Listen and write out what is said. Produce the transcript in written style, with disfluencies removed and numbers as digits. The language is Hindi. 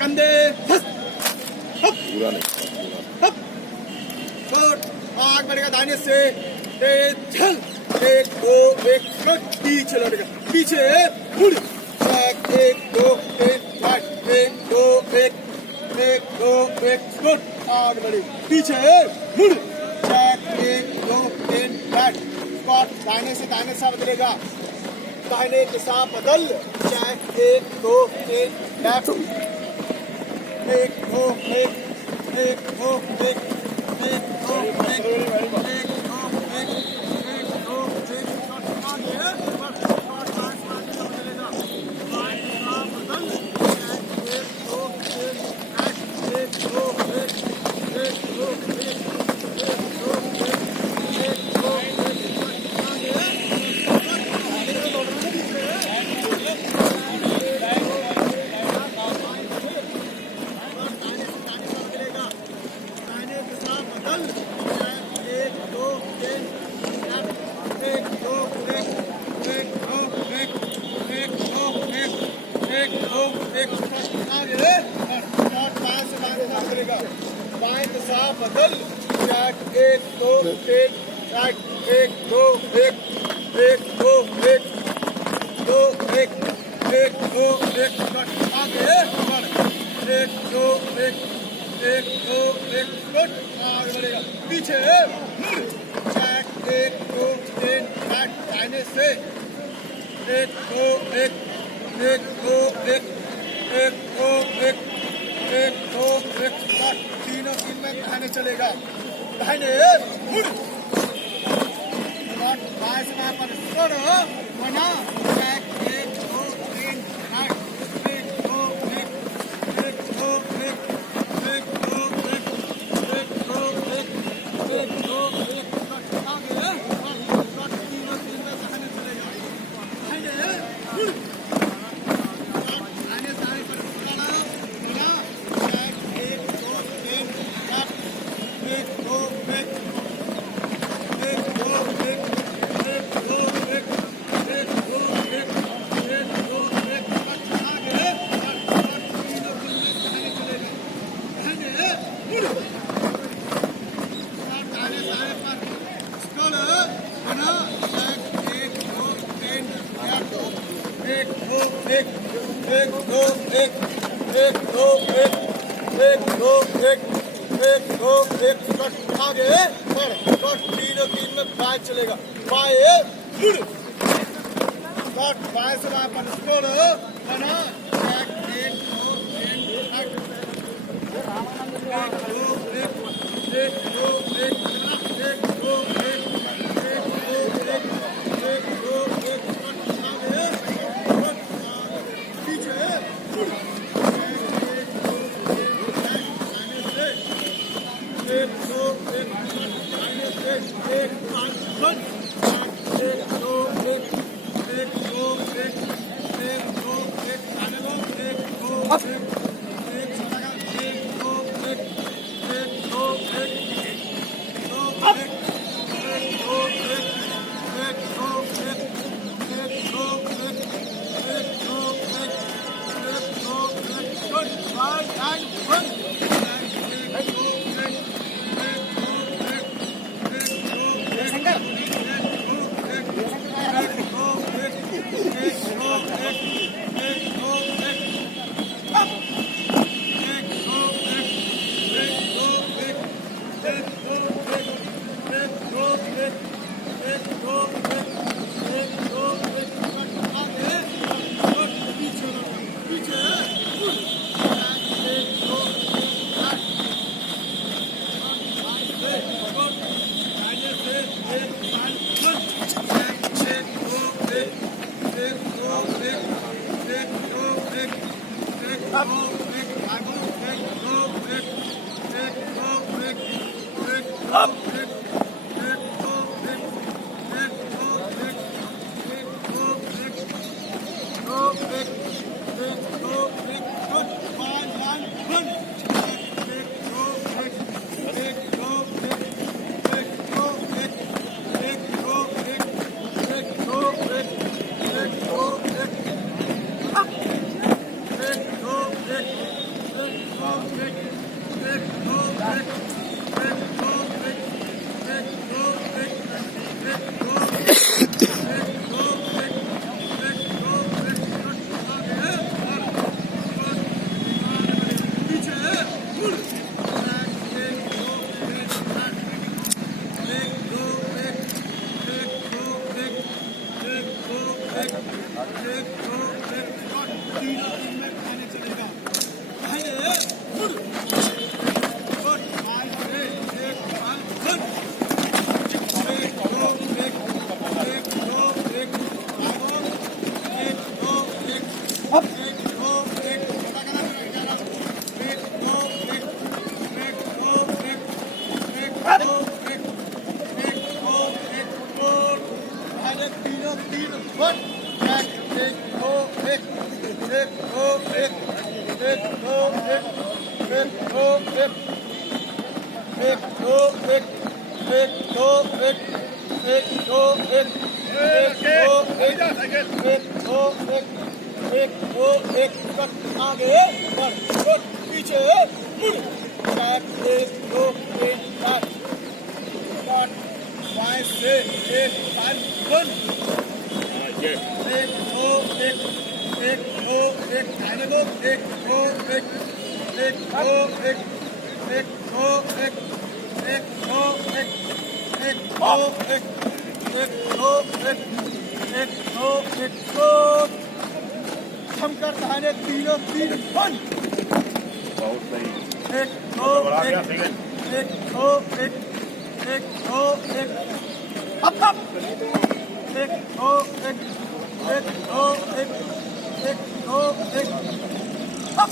कंधे पूरा नहीं आग बढ़ेगा दाहिने से चल एक दो एक पीछे लौटेगा पीछे मुड़ एक दो एक दो एक गुड आग बढ़ी पीछे मुड़ एक दो तीन बैट स्क्वाट दाहिने से बदलेगा दाहिने दिशा बदल एक दो तीन लेफ्ट एक दो एक दो एक दो बाएं दिशा बदल एक दो तीन राइट एक दो एक दो एक दो एक दो एक आगे एक दो एक दो एक आगे बढ़ेगा पीछे एक दो तीन राइट दाहिने से एक दो एक दो एक दो एक दो एक तीनों तीन में दाहिने चलेगा दाहिने मुड़ बाएं से बाएं पर छोड़ो बना एक दो तीन राइट एक दो एक दो एक दो एक दो एक दो एक आगे तीनों तीन में दाहिने चलेगा दाहिने मुड़ आगे तीनों तीन में बाएं चलेगा बाएं मुड़ बाएं से बाएं पर स्कोर बना एक दो तीन एक दो एक दो एक एक दो एक कट तीनों तीन में खाने चलेगा पहले मुड़ कट पाँच से एक पाँच कट एक दो एक दो एक आगो एक दो एक एक दो एक लगाना चलेगा एक दो एक एक दो एक एक दो एक एक दो एक और पहले तीनों तीन कट एक दो एक एक दो एक एक दो एक एक दो एक एक दो एक एक दो एक एक दो एक एक दो एक एक दो एक एक दो एक कट आगे बढ़ कट पीछे मुड़ चार एक दो तीन चार कट पाँच से एक पाँच बंद एक दो एक एक दो एक खाने दो एक दो एक एक दो एक एक दो एक एक दो एक एक दो एक एक दो एक एक दो एक दो थमकर खाने तीनों तीन बंद बहुत सही एक दो एक एक दो एक एक दो एक अप एक दो एक एक दो एक एक दो एक अप